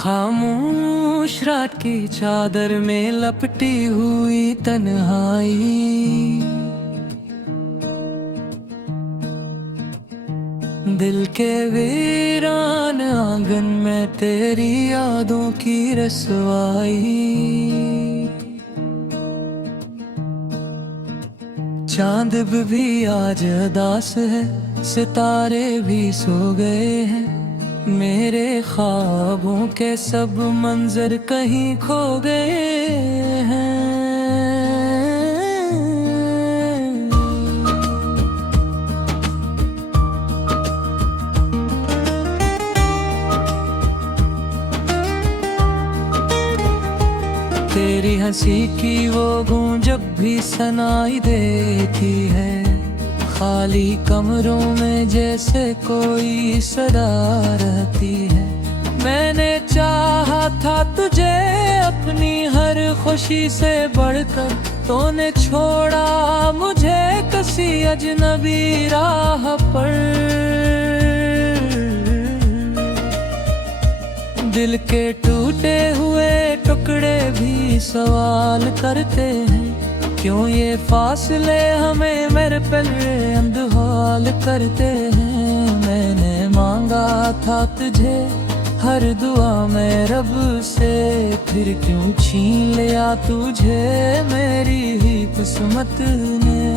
खामोश रात की चादर में लपटी हुई तन्हाई, दिल के वीरान आंगन में तेरी यादों की रसवाई। चांद भी आज उदास है, सितारे भी सो गए हैं, मेरे ख्वाबों के सब मंजर कहीं खो गए हैं। तेरी हंसी की वो गूंज जब भी सुनाई देती है, खाली कमरों में जैसे कोई सदा रहती है। मैंने चाहा था तुझे अपनी हर खुशी से बढ़कर, तूने छोड़ा मुझे किसी अजनबी राह पर। दिल के टूटे हुए टुकड़े भी सवाल करते हैं, क्यों ये फासले हमें मेरे पल्ले अंधहाल करते हैं। मैंने मांगा था तुझे हर दुआ में रब से, फिर क्यों छीन लिया तुझे मेरी ही किस्मत ने।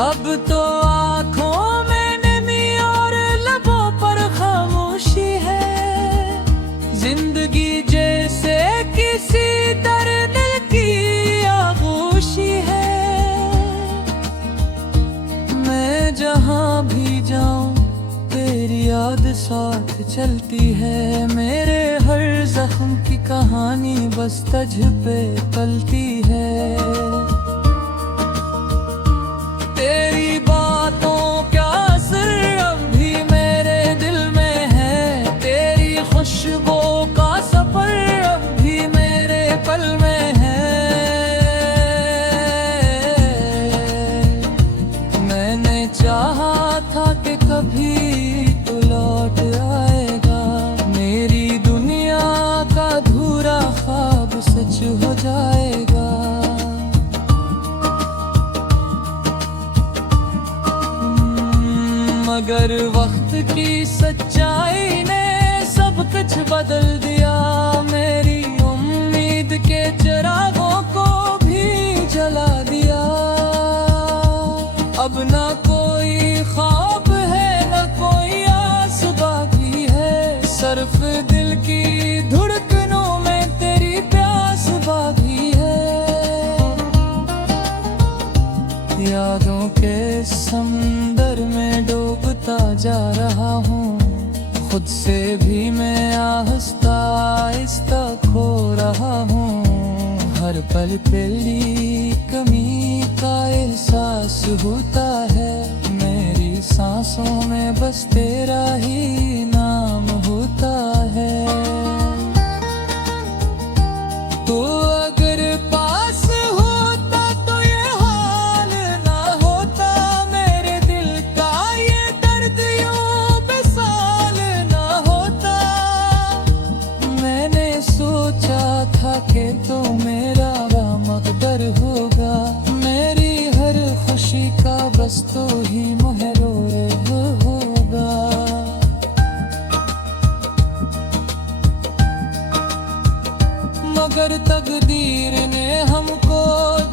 अब तो आँखों में नमी और लबों पर खामोशी है, जिंदगी जैसे किसी दर्द की आगोशी है। मैं जहाँ भी जाऊं तेरी याद साथ चलती है, मेरे हर जख्म की कहानी बस तुझ पे पलती है। तेरी बातों का असर अब भी मेरे दिल में है, तेरी खुशबू का सफर अब भी मेरे पल में है। मैंने चाहा था कि कभी तू लौट आएगा, मेरी दुनिया का अधूरा ख्वाब सच हो जाएगा। मगर वक्त की सच्चाई ने सब कुछ बदल दिया, मेरी उम्मीद के चिरागों को भी जला दिया। अब ना कोई ख्वाब है ना कोई आस बाकी है, सिर्फ दिल की धड़कनों में तेरी प्यास बाकी है। यादों के समंदर में डूबता जा रहा हूँ, खुद से भी मैं आहिस्ता आहिस्ता खो रहा हूँ। हर पल पहली कमी का एहसास होता है, मेरी सांसों में बस तेरा ही नाम होता है। तो अगर पास होता तो ये हाल ना होता, मेरे दिल का ये दर्द यूं बेसाल ना होता। मैंने सोचा था कि तो मेरा मकदर होगा, मेरी हर खुशी का बस तो ही महरोर होगा। मगर तकदीर ने हमको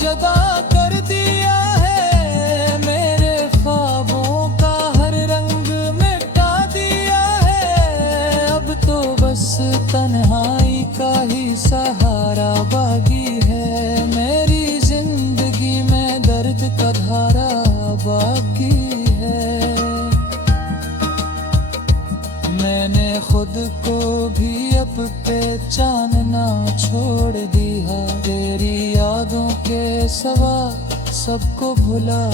जुदा कर दिया है, मेरे ख्वाबों का हर रंग मिटा दिया है। अब तो बस तन्हाई का ही सहारा बाकी है, मेरी जिंदगी में दर्द का धारा बाकी है। मैंने खुद को भी अब पहचानना छोड़ दिया, तेरी यादों के सिवा सबको भुला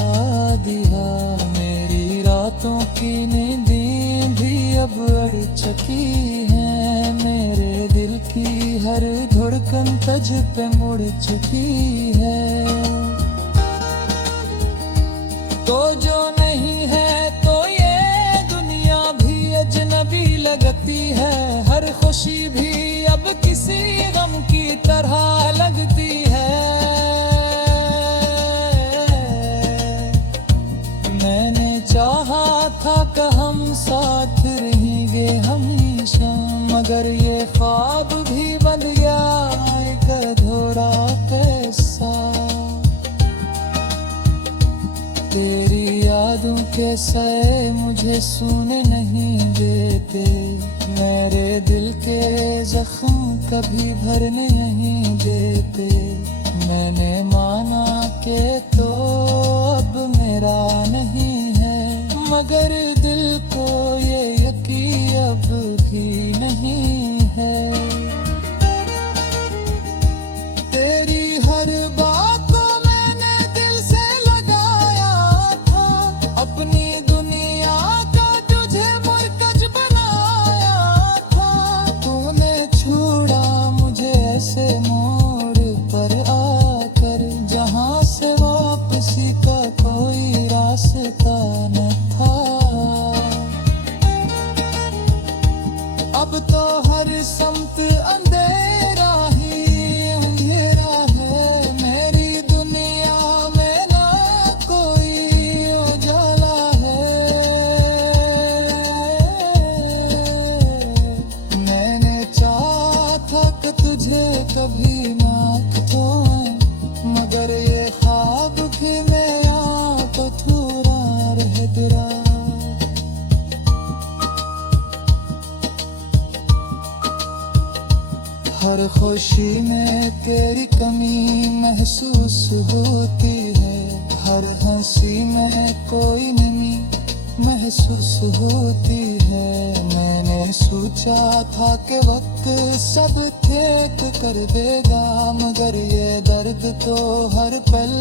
दिया। मेरी रातों की नींदें भी अब अड़ चुकी हैं, मेरे दिल की हर धड़कन तुझ पे मुड़ चुकी है। तो जो नहीं है तो ये दुनिया भी के सए मुझे सूने नहीं देते, मेरे दिल के जख्म कभी भरने नहीं देते। मैंने माना कि तो अब मेरा नहीं है, मगर दिल को ये यकीन अब भी नहीं है। तेरी हर बात को मैंने दिल से लगाया था, अपनी दुनिया का तुझे मरकज बनाया था। तूने छोड़ा मुझे ऐसे मोड़ पर आकर, जहां से वापसी का कोई रास्ता न था। अब तो हर समत अंधेरा ही अंधेरा है, मेरी दुनिया में ना कोई उजाला है। मैंने चाहा था कि तुझे कभी ना खोऊं, मगर ये ख्वाब भी मैं यहाँ तो थोड़ा रह गया। हर खुशी में तेरी कमी महसूस होती है, हर हंसी में कोई नमी महसूस होती है। मैंने सोचा था कि वक्त सब ठीक कर देगा, मगर ये दर्द तो हर पल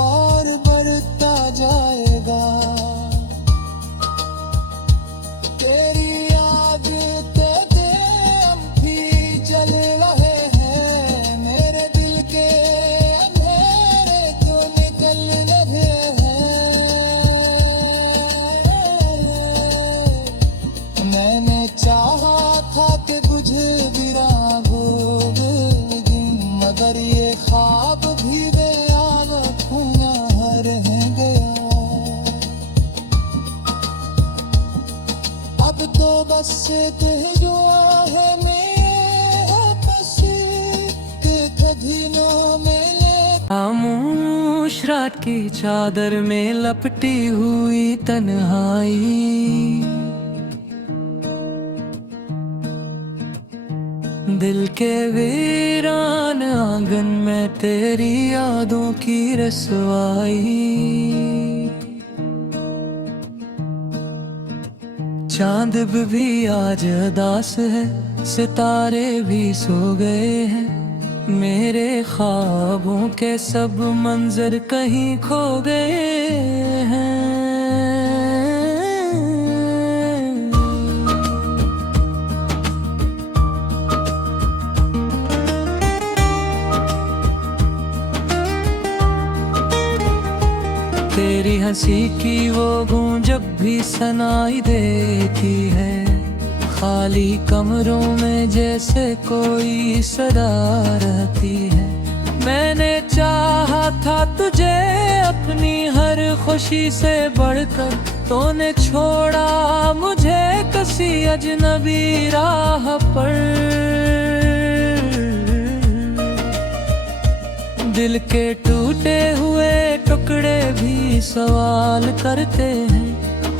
और बढ़ता जाएगा। तेरी याद तेरे हम भी जल रहे हैं, मेरे दिल के अंधेरे तो निकल रहे हैं। मैंने चाहा था कि बुझे विराग होगी, मगर ये ख्वाब भी बेयाद रह गया। अब तो बस दुआ है खामोश रात की चादर में लपटी हुई तन्हाई, दिल के वीरान आंगन में तेरी यादों की रसवाई। चांद भी आज उदास है, सितारे भी सो गए हैं, मेरे ख्वाबों के सब मंजर कहीं खो गए हैं। तेरी हंसी की वो गूंज जब भी सुनाई देती है, खाली कमरों में जैसे कोई सदा रहती है। मैंने चाहा था तुझे अपनी हर खुशी से बढ़कर, तूने छोड़ा मुझे किसी अजनबी राह पर। दिल के टूटे हुए टुकड़े भी सवाल करते हैं,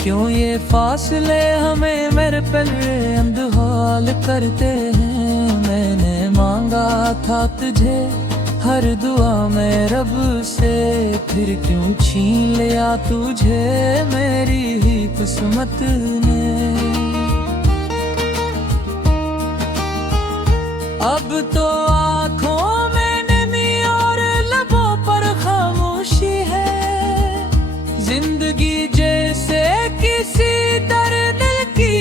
क्यों ये फासले हमें मेरे पल्ले अंधहाल करते हैं। मैंने मांगा था तुझे हर दुआ में रब से, फिर क्यों छीन लिया तुझे मेरी ही किस्मत ने। अब तो आँखों में नमी और लबों पर खामोशी है, जिंदगी जैसे किसी दर्द की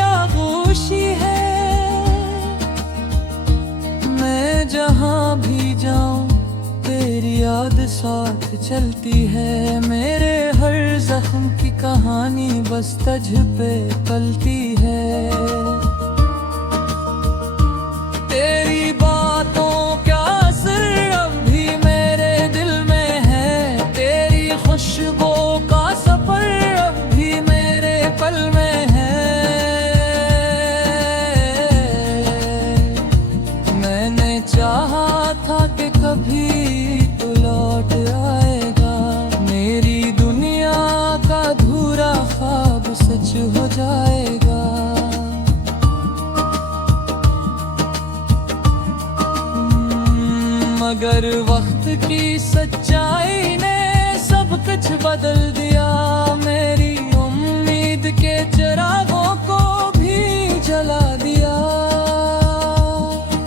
आगोशी है। मैं जहाँ भी जाऊँ तेरी याद साथ चलती है, मेरे हर जख्म की कहानी बस तुझ पे पलती है। तेरी बातों का असर अब भी मेरे दिल में है, तेरी खुशबू का सफर अब भी मेरे पल में है। मैंने चाहा था कि कभी तू लौट आएगा, मेरी दुनिया का अधूरा बदल दिया, मेरी उम्मीद के चिरागों को भी जला दिया।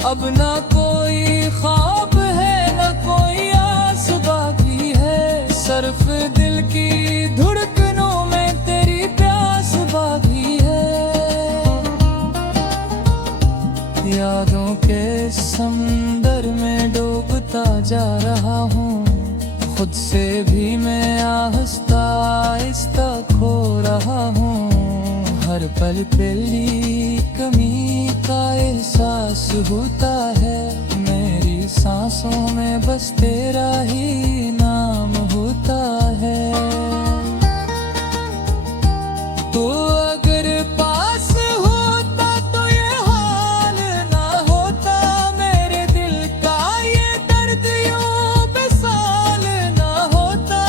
अब ना कोई ख्वाब है, ना कोई आस बाकी है, सिर्फ दिल की धड़कनों में तेरी प्यास बाकी है। यादों के समंदर में डूबता जा रहा हूँ, खुद से भी मैं आहिस्ता आहिस्ता खो रहा हूँ। हर पल पहली कमी का एहसास होता है, मेरी सांसों में बस तेरा ही नाम होता है। तो अगर पास होता तो ये हाल ना होता, मेरे दिल का ये दर्द यूं बेसाल ना होता।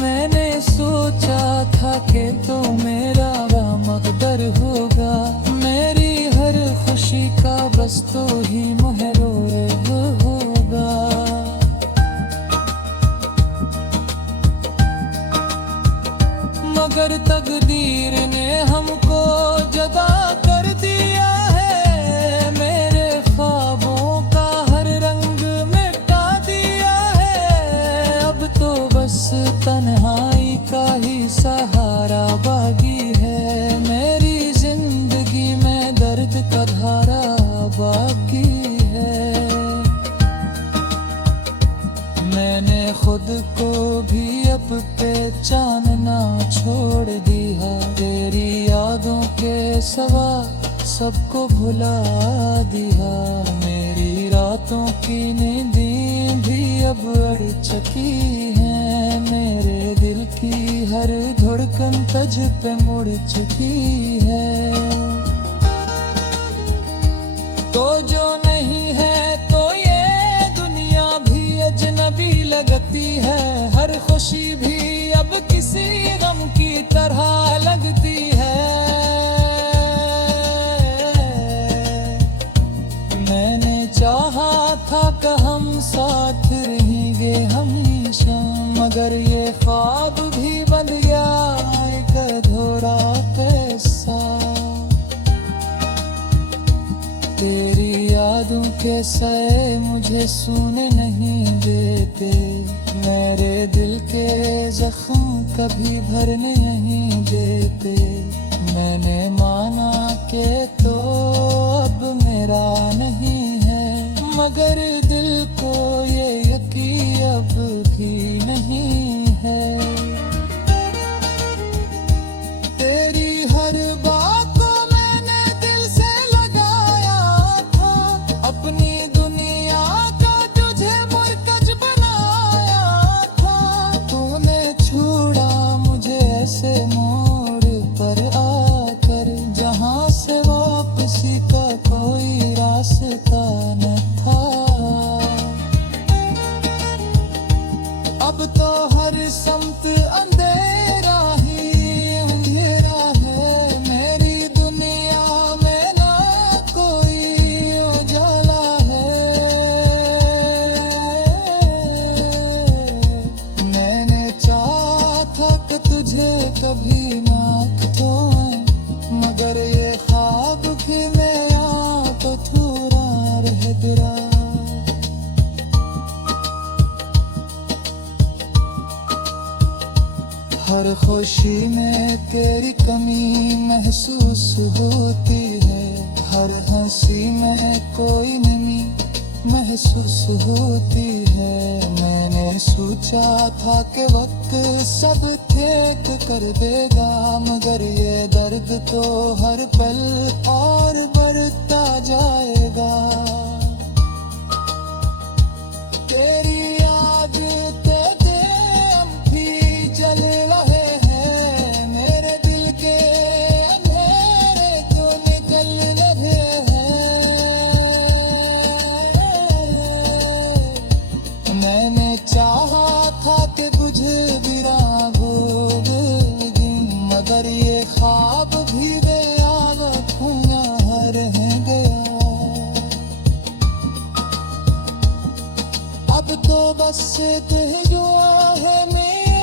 मैंने सोचा था कि तो मेरा मकदर होगा, मेरी हर खुशी का बस तो ही महरोर होगा। मगर तकदीर ने हमको जुदा कर दिया है, मेरे ख्वाबों का हर रंग मिटा दिया है। अब तो बस तन्हाई का ही सहारा बाकी है, मेरी जिंदगी में दर्द का धारा बाकी है। मैंने खुद को भी अब पहचानना छोड़ दिया, तेरी यादों के सिवा सबको भुला दिया। मेरी रातों की नींदें भी अब अड़ चुकी हैं, मेरे दिल की हर धड़कन तुझ पे मुड़ चुकी है। तो जो नहीं है तो ये दुनिया भी अजनबी लगती है, हर खुशी भी अब किसी गम की तरह लगती है। मैंने चाहा था कि हम साथ रहेंगे हमेशा, मगर ये ख्वाब भी बन गया एक अधूरा पैसा। तेरी यादों के सए मुझे सूने नहीं देते, मेरे दिल के जख्म कभी भरने नहीं देते। मैंने माना कि तो अब मेरा नहीं है, मगर दिल को ये यकीन अब भी नहीं है। तेरी हर बात को मैंने दिल से लगाया था, अपनी दुनिया का तुझे मरकज बनाया था। तूने छोड़ा मुझे ऐसे मोड़ पर आकर, जहाँ से वापसी का कोई रास्ता न था। अब तो हर समत अंधेरा ही अंधेरा है, मेरी दुनिया में ना कोई उजाला है। मैंने चाहा था कि तुझे कभी ना खोऊं, मगर ये ख्वाब भी मैं तो थोड़ा रह गया। हर खुशी में तेरी कमी महसूस होती है, हर हंसी में कोई नमी महसूस होती है। मैंने सोचा था कि वक्त सब ठीक कर देगा, मगर ये दर्द तो हर पल और बढ़ता जाएगा। तेरी आज तेरे हम भी जल रहे हैं, मेरे दिल के अंधेरे तो निकल रहे हैं। मैंने चाहा था कि बुझ भी रागोगी, मगर ये ख्वाब भी बेयाद खुना रह गया। अब तो बस दुआ है मेरी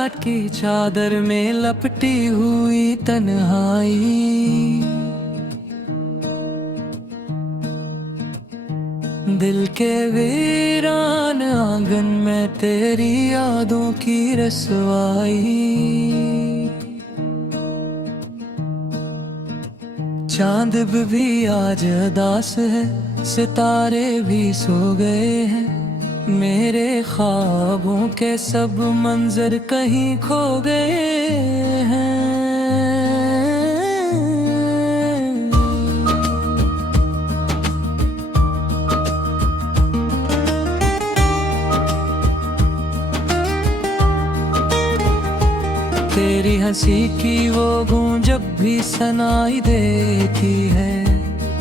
घबराहट की चादर में लपटी हुई तन्हाई। दिल के वीरान आंगन में तेरी यादों की रसवाई। चांद भी आज उदास है, सितारे भी सो गए हैं, मेरे ख्वाबों के सब मंजर कहीं खो गए हैं। तेरी हंसी की वो गूंज जब भी सुनाई देती है,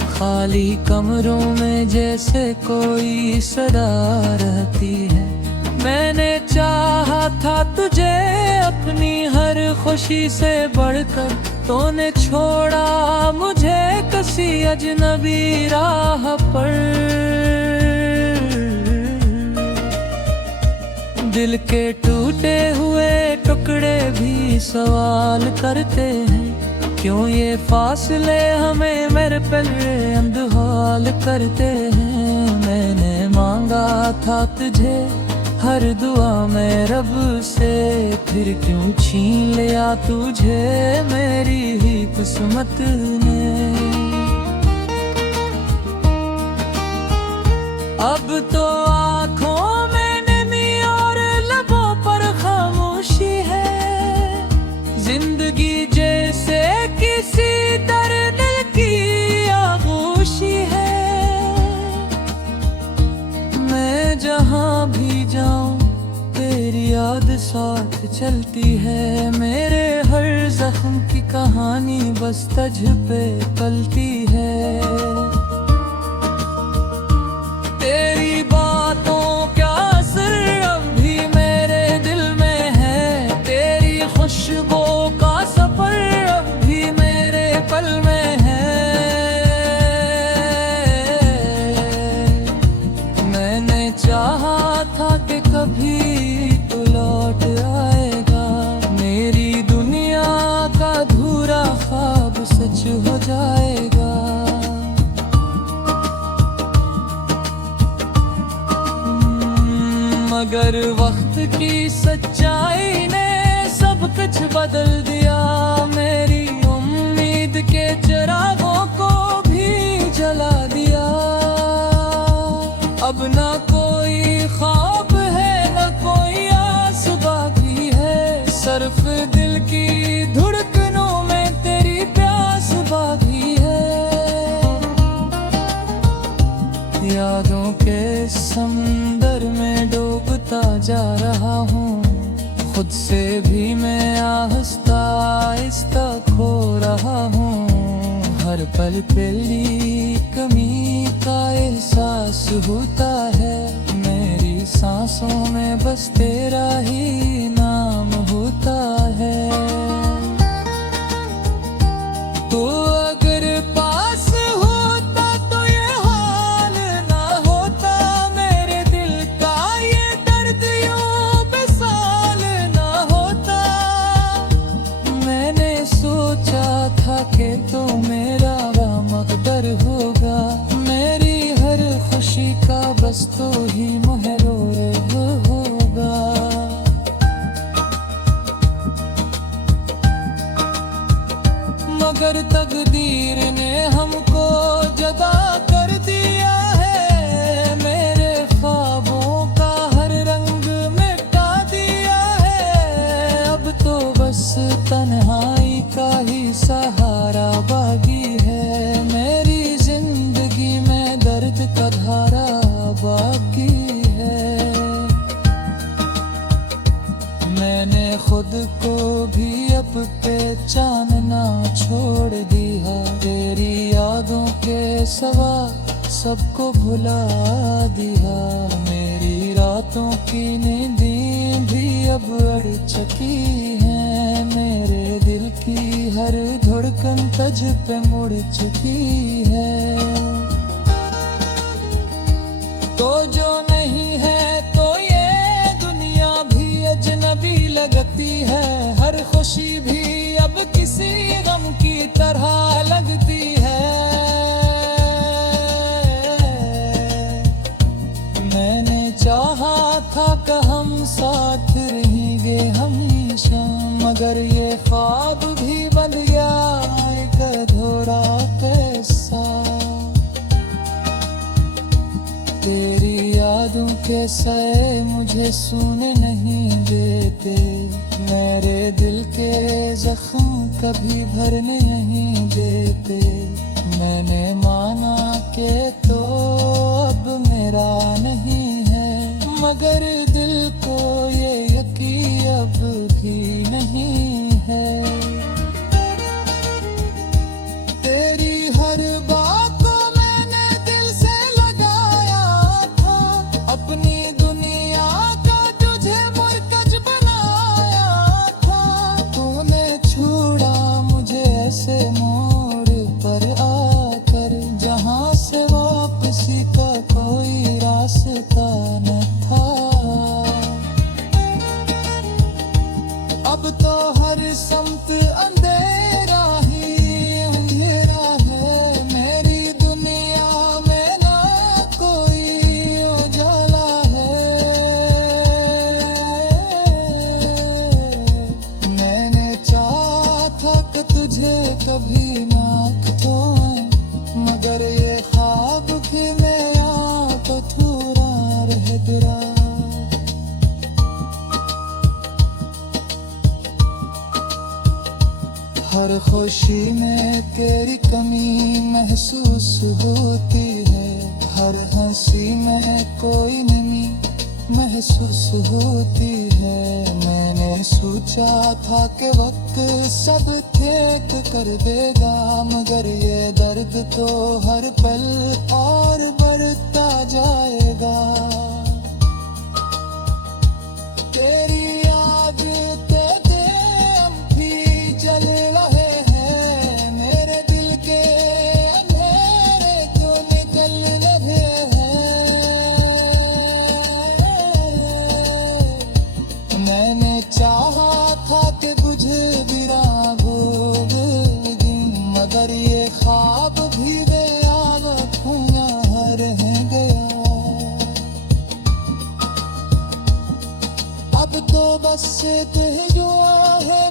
खाली कमरों में जैसे कोई सदा रहती है। मैंने चाहा था तुझे अपनी हर खुशी से बढ़कर, तूने छोड़ा मुझे किसी अजनबी राह पर। दिल के टूटे हुए टुकड़े भी सवाल करते हैं, क्यों ये फासले हमें मेरे पल्ले अंधहाल करते हैं। मैंने मांगा था तुझे हर दुआ में रब से, फिर क्यों छीन लिया तुझे मेरी ही किस्मत ने। अब तो आँखों में नमी और लबों पर खामोशी है, जिंदगी जैसे किसी दर्द की आगोशी है। मैं जहाँ भी जाऊं तेरी याद साथ चलती है, मेरे हर जख्म की कहानी बस तुझ पे पलती है। तेरी बातों का असर अब भी मेरे दिल में है, तेरी खुशबू का सफर अब भी मेरे पल में है। मैंने चाहा था कि कभी तू लौट आएगा, मेरी दुनिया का अधूरा ख्वाब सच हो जाएगा। मगर वक्त की सच्चाई ने सब कुछ बदल दिया, मेरी उम्मीद के चिरागों को भी जला दिया। अब ना कोई ख्वाब है ना कोई आस बाकी है, सिर्फ दिल की धड़कनों में तेरी प्यास बाकी है। यादों के समंदर में डूबता जा रहा हूँ, खुद से भी मैं आहिस्ता आहिस्ता खो रहा हूँ। हर पल पहली कमी का एहसास होता है, मेरी सांसों में बस तेरा ही नाम होता है। तो अगर पास होता तो ये हाल ना होता, मेरे दिल का ये दर्द यूं बेसाल ना होता। मैंने सोचा था कि तो मेरा मकदर होगा, मेरी हर खुशी का बस तो ही महरोर होगा। मगर तकदीर ने हमको जुदा कर दिया है, मेरे ख्वाबों का हर रंग मिटा दिया है। अब तो बस तन्हाई का ही सहारा बाकी है, मेरी जिंदगी में दर्द का धारा बाकी है। मैंने खुद को भी अब पहचानना छोड़ दिया, तेरी यादों के सवा सबको भुला दिया। मेरी रातों की नींदें भी अब अड़ चुकी हैं, मेरे दिल की हर धड़कन तुझ पे मुड़ चुकी है। तो जो नहीं है तो ये दुनिया भी अजनबी लगती साथ रहेंगे हमेशा। मगर ये ख्वाब भी बन गया एक अधूरा पैसा। तेरी यादों के सए मुझे सूने नहीं देते, मेरे दिल के जख्म कभी भरने नहीं देते। मैंने माना कि तो अब मेरा नहीं है, मगर दिल को ये यकीन अब भी नहीं है। तेरी हर बात को मैंने दिल से लगाया था, अपनी दुनिया का तुझे मरकज बनाया था। तूने छोड़ा मुझे ऐसे मोड़ पर आकर, जहां से वापसी का कोई रास्ता न था। अब तो हर समत अंधेरा ही अंधेरा है, मेरी दुनिया में ना कोई उजाला है। मैंने चाहा था कि तुझे कभी ना खोऊं, मगर ये ख्वाब भी मेरा तो थोड़ा रह गया। हर खुशी में तेरी कमी महसूस होती है, हर हंसी में कोई नमी महसूस होती है। मैंने सोचा था कि वक्त सब ठीक कर देगा, मगर ये दर्द तो हर पल और बढ़ता जाएगा। तेरी याद तेरे हम भी जल रहे हैं, मेरे दिल के अंधेरे तो निकल लगे हैं। मैंने चाहा था कि बुझे बिना होगी, मगर ये ख्वाब भी बेआबद रह गया। अब तो बस जो है